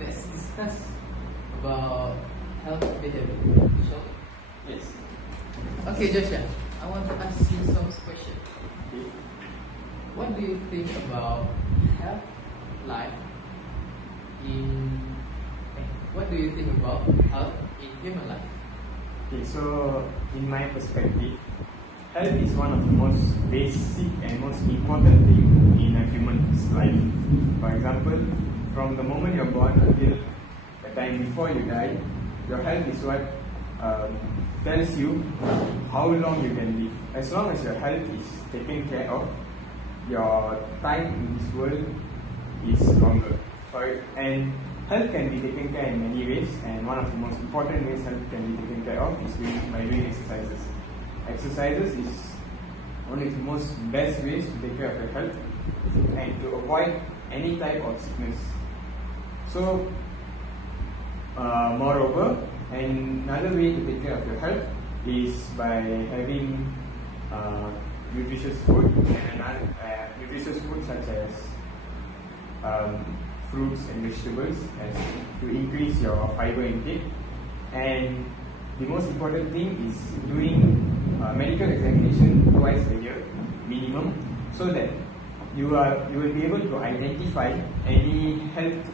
Let's discuss about health behavior. Shall we? Yes. Okay, Joshua, I want to ask you some questions. Okay. What do you think about health life what do you think about health in human life? Okay, so in my perspective, health is one of the most basic and most important thing in a human's life. For example, from the moment you're born until the time before you die, your health is what tells you how long you can live. As long as your health is taken care of, your time in this world is longer. And health can be taken care in many ways, and one of the most important ways health can be taken care of is by doing exercises. Exercises is one of the most best ways to take care of your health and to avoid any type of sickness. So, moreover, another way to take care of your health is by having nutritious food, and nutritious food such as fruits and vegetables, and to increase your fiber intake. And the most important thing is doing medical examination twice a year minimum, so that you will be able to identify any health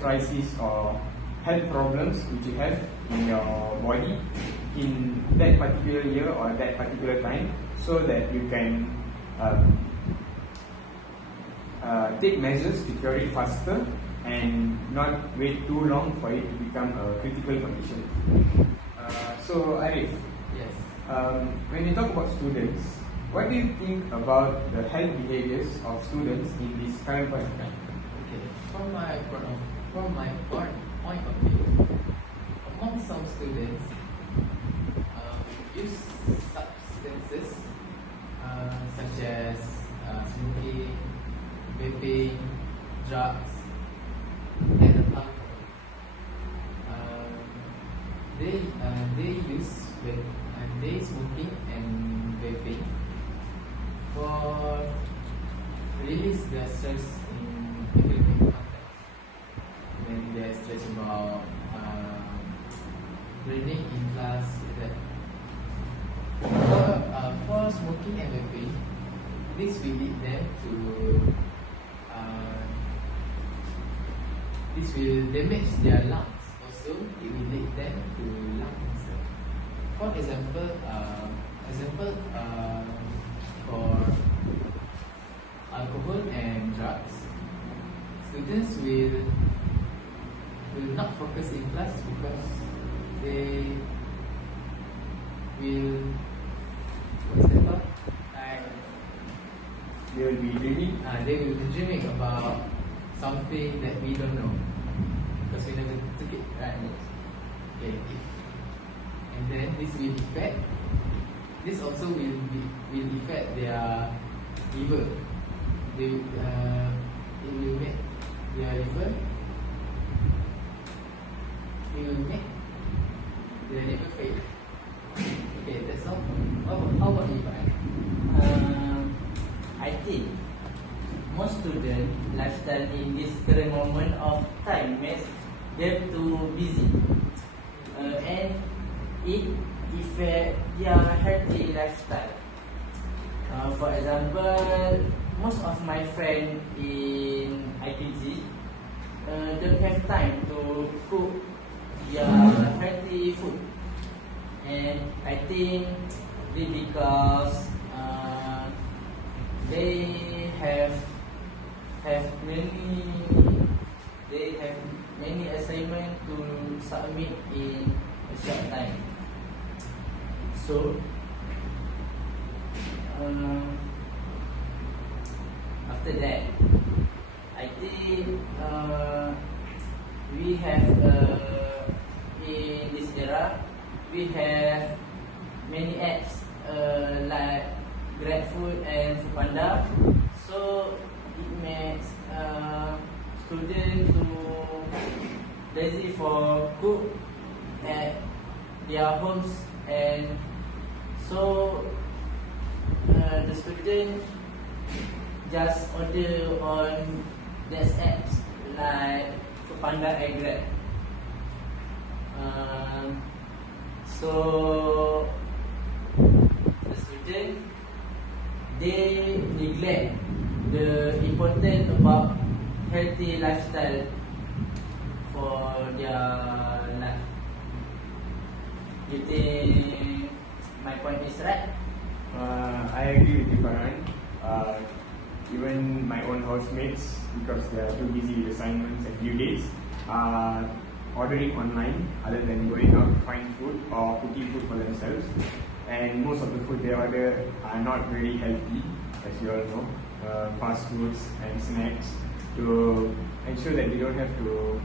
crisis or health problems which you have in your body in that particular year or that particular time, so that you can take measures to cure it faster and not wait too long for it to become a critical condition. So Arif, Yes. when you talk about students, what do you think about the health behaviors of students in this current point of time? Okay. From my point of view, among some students use substances such as smoking, vaping, drugs, and alcohol. They smoking and vaping for release their stress in academic context. When they're stressed about learning in class, that for smoking and vaping, this will lead them to this will damage their lungs. Also, it will lead them to lung cancer. For example, for alcohol and drugs, students will not focus in class because they will They will be dreaming. They will be dreaming about something that we don't know because we never took it, right? Okay. And then this also will affect their liver. It will make their liver. It will make their liver fail. Okay, that's all. How about you, Brian? I think most student lifestyle in this current moment of time makes them too busy, and it affect their healthy lifestyle. For example, most of my friends in ITG don't have time to cook their healthy food, and I think this because they have many assignments to submit in a short time. So after that, I think we have in this era we have many apps like GrabFood and Foodpanda, so it makes students too lazy for cook at their homes, and so the student just order on these apps like Foodpanda and Grab. So the student, they neglect the important about healthy lifestyle for their life. You think my point is right? I agree with you, Farhan. Even my own housemates, because they are too busy with assignments and due dates, are ordering online other than going out to find food or cooking food for themselves. And most of the food they order are not very healthy, as you all know. Fast foods and snacks, to ensure that they don't have to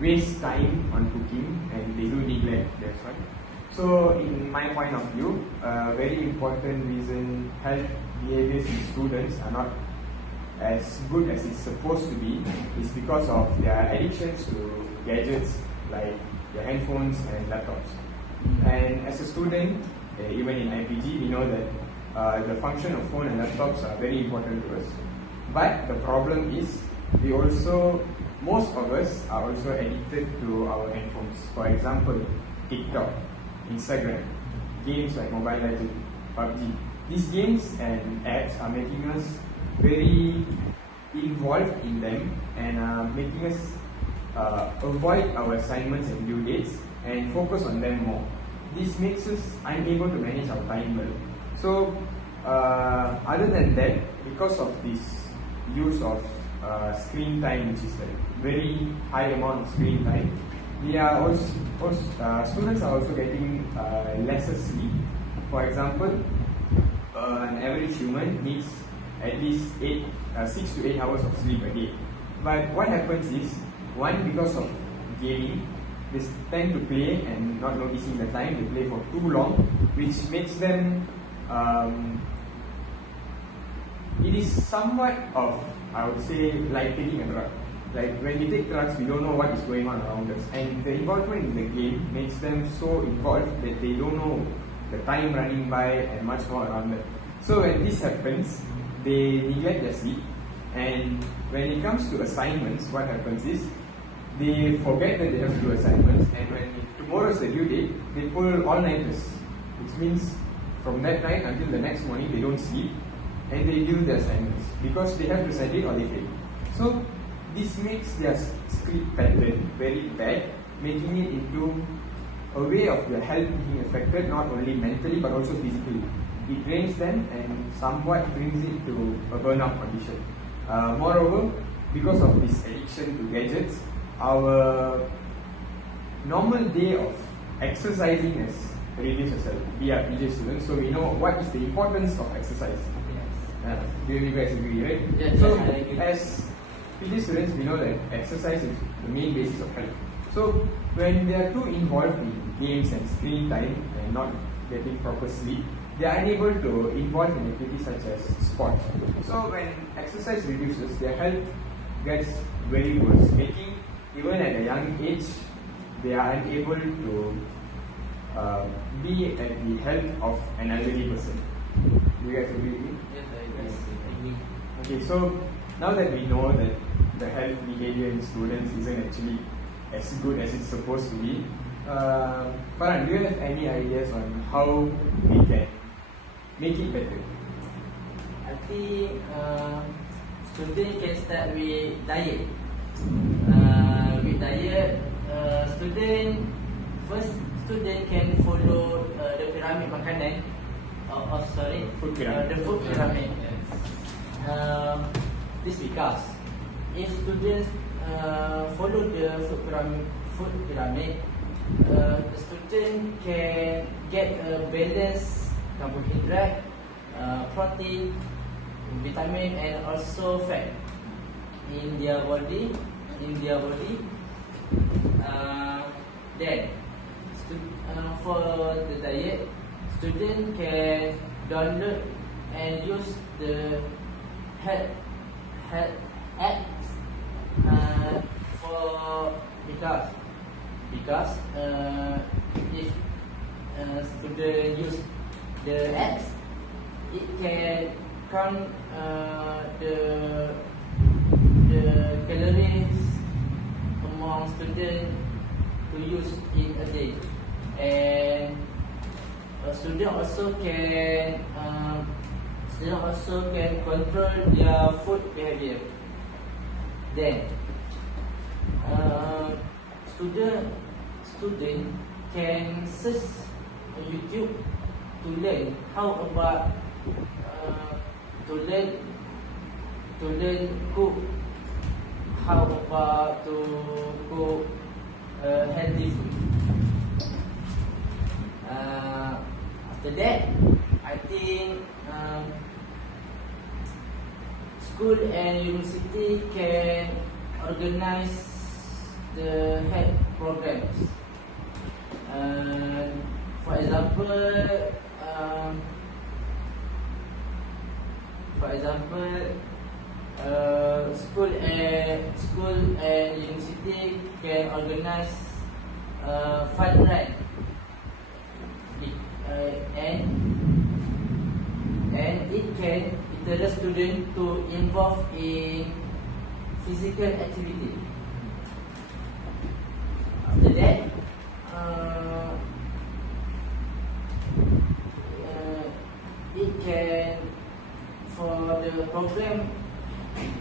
waste time on cooking, and they do neglect, that's why. So in my point of view, a very important reason health behaviors in students are not as good as it's supposed to be is because of their addictions to gadgets like their handphones and laptops. And as a student, even in IPG, we know that the function of phone and laptops are very important to us. But the problem is, most of us are also addicted to our handphones. For example, TikTok, Instagram, games like Mobile Legends, PUBG. These games and apps are making us very involved in them and making us avoid our assignments and due dates and focus on them more. This makes us unable to manage our time well. So, other than that, because of this use of screen time, which is a very high amount of screen time, we are also students are also getting lesser sleep. For example, an average human needs at least 6 to 8 hours of sleep a day. But what happens is, one, because of gaming, they tend to play and not noticing the time. They play for too long, which makes them. It is somewhat of, I would say, like taking a drug. Like when we take drugs, we don't know what is going on around us, and the involvement in the game makes them so involved that they don't know the time running by and much more around them. So when this happens, they neglect their sleep, and when it comes to assignments, what happens is they forget that they have to do assignments, and when tomorrow's the due date, they pull all-nighters, which means from that night until the next morning they don't sleep, and they do the assignments because they have to send it or they fail. So this makes their sleep pattern very bad, making it into a way of their health being affected, not only mentally but also physically. It drains them and somewhat brings it to a burnout condition. Moreover, because of this addiction to gadgets, our normal day of exercising has reduced as well. We are PJ students, so we know what is the importance of exercise. Yes. Do you guys agree, right? Yes, so, I agree. as PJ students, we know that exercise is the main basis of health. So, when they are too involved in games and screen time and not getting proper sleep, they are unable to involve in activities such as sports. So, when exercise reduces, their health gets very worse, making even at a young age, they are unable to be at the health of an elderly person. Do you guys agree with me? Yes, I agree. Okay, so now that we know that the health behavior in students isn't actually as good as it's supposed to be, Farhan, do you have any ideas on how we can make it better? I think student can start with diet. With diet, student can follow the pyramid makanan. Food pyramid. The food pyramid. This because if students follow the food pyramid, the student can get a balanced carbohydrate, protein, vitamin, and also fat in their body. Then, for the diet, student can download and use the health apps for because if student use the apps, it can count the calories student to use in a day, and a student also can control their food behavior. Then student can search on YouTube to learn how about to learn cook, how about to cook healthy food. After that, I think school and university can organize the health programs. For example, school and university can organize fun run, and it can encourage students to involve in physical activity. After that, it can, for the program,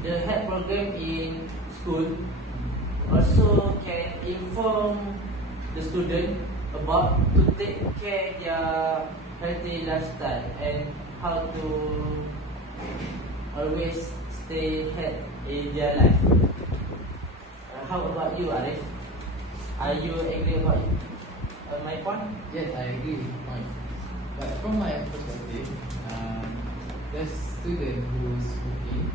the health program in school also can inform the student about to take care their healthy lifestyle and how to always stay healthy in their life. How about you, Arif? Are you agree about my point? Yes, I agree with your point. But from my perspective, the student who's smoking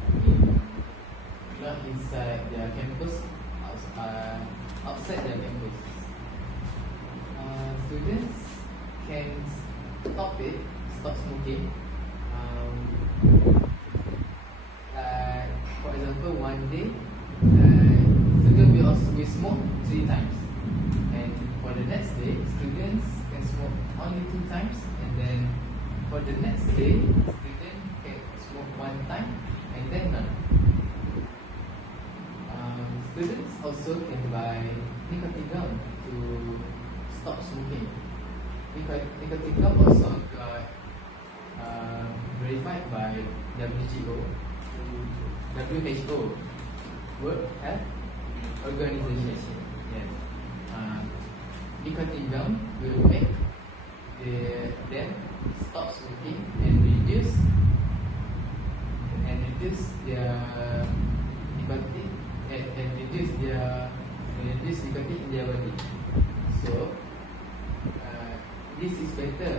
not inside their campus, outside their campus, students can stop smoking. Like for example, one day, student will smoke 3 times. And for the next day, students can smoke only 2 times, and then for the next day, student can smoke 1 time, and then none. Students also can buy nicotine gum to stop smoking. Nicotine gum also got verified by WHO, World Health Organization. Yes. Nicotine gum will make them stop smoking and reduce their nicotine and reduce nicotine in their body. So this is better.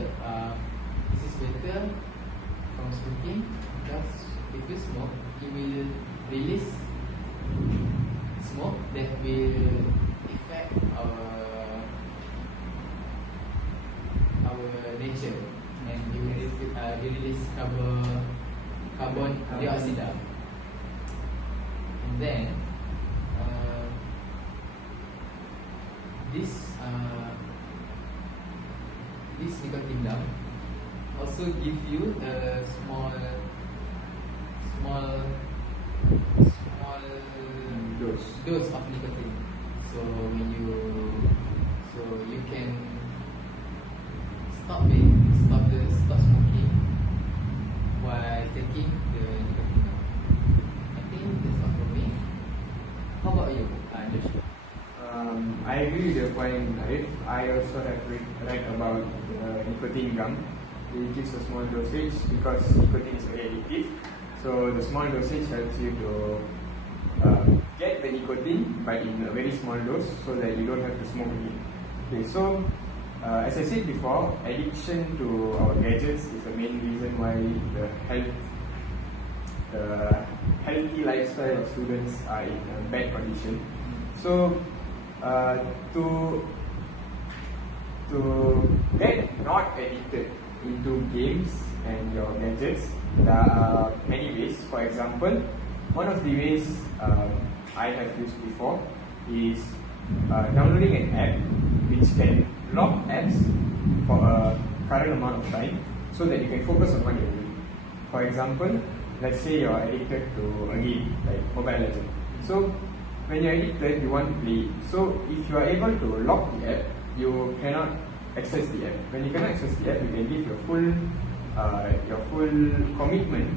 This is better from smoking, because if you smoke, you will release smoke that will affect our nature, and you will release carbon dioxide, and then this nicotine gum also give you a small dose of nicotine. So you can stop smoking while taking the nicotine gum. I think that's all for me. How about you, Anjush? I agree with your point, Arif. I also have read about nicotine gum. It gives a small dosage because nicotine is very addictive. So the small dosage helps you to get the nicotine, but in a very small dose, so that you don't have to smoke again. Okay, so as I said before, addiction to our gadgets is the main reason why the healthy lifestyle of students are in a bad condition. So to get not addicted into games and your gadgets, there are many ways. For example, one of the ways I have used before is downloading an app which can block apps for a current amount of time, so that you can focus on what you're doing. For example, let's say you're addicted to a game like Mobile Legends. So when you're addicted, you want to play it. So if you are able to lock the app, you cannot access the app. When you cannot access the app, you can give your full commitment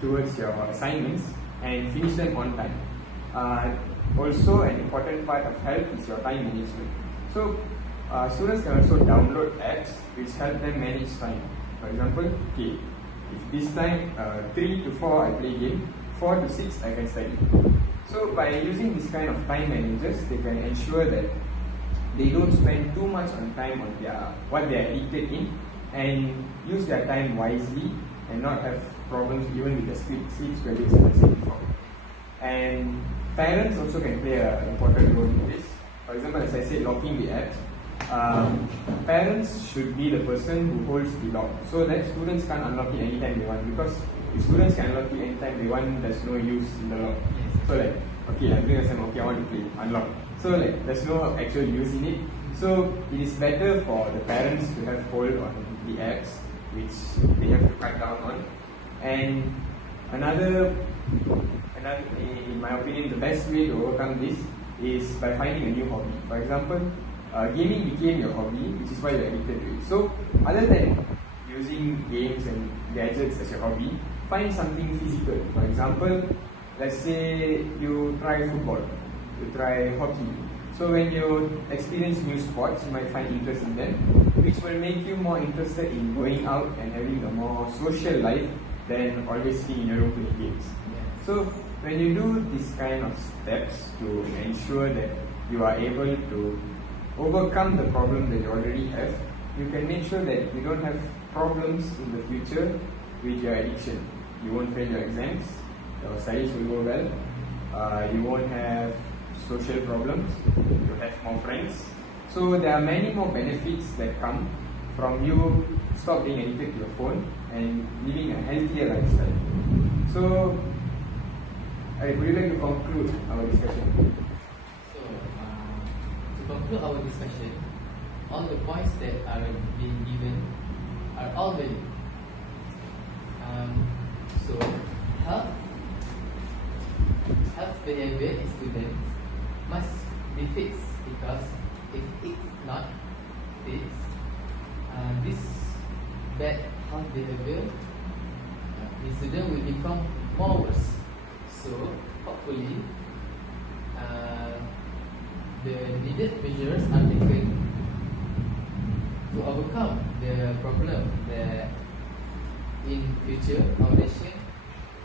towards your assignments and finish them on time. Also, an important part of help is your time management. So students can also download apps which help them manage time. For example, okay, if this time 3 to 4 I play game, 4 to 6 I can study. So by using this kind of time managers, they can ensure that they don't spend too much on time on what they are addicted in, and use their time wisely and not have problems even with the sleep schedules as I said before. And parents also can play an important role in this. For example, as I said, locking the apps. Parents should be the person who holds the lock, so that students can't unlock it anytime they want, because if students can unlock it anytime they want, there's no use in the lock. So like, okay, I'm doing assignment, okay, I want to play, unlock. So like, there's no actual use in it. So it is better for the parents to have hold on the apps, which they have to cut down on. And another, in my opinion, the best way to overcome this is by finding a new hobby. For example, gaming became your hobby, which is why you're addicted to it. So other than using games and gadgets as your hobby, find something physical. For example, let's say you try football, you try hockey. So when you experience new sports, you might find interest in them, which will make you more interested in going out and having a more social life than always sitting in your room playing games. So when you do this kind of steps to ensure that you are able to overcome the problem that you already have, you can make sure that you don't have problems in the future with your addiction. You won't fail your exams, your studies will go well, you won't have social problems, you have more friends. So there are many more benefits that come from you stop being addicted to your phone and living a healthier lifestyle. So, would you like to conclude our discussion? So, to conclude our discussion, all the points that are being given are all valid. So, health behavior in students must be fixed, because if it's not fixed, this bad health behavior in student will become more worse. So hopefully the needed measures are taken to overcome the problem that in future our nation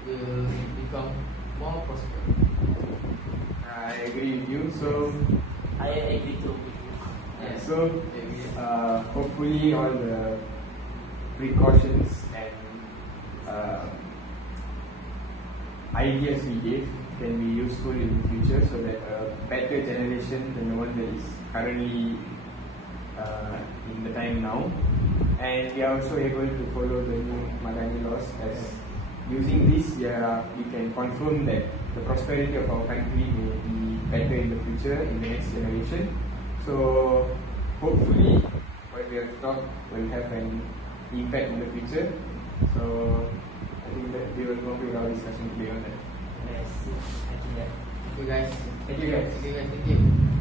will become more prosperous. I agree with you. So I agree too. Yes. So hopefully all the precautions and ideas we gave can be useful in the future, so that a better generation than the one that is currently in the time now, and we are also able to follow the new Madani laws. As using this, we can confirm that the prosperity of our country may be better in the future, in the next generation. So hopefully what we have talked will have an impact in the future. So I think that we will conclude our discussion today on that. Yes, I think that. Thank you guys. Thank you guys. Thank you guys. Thank you.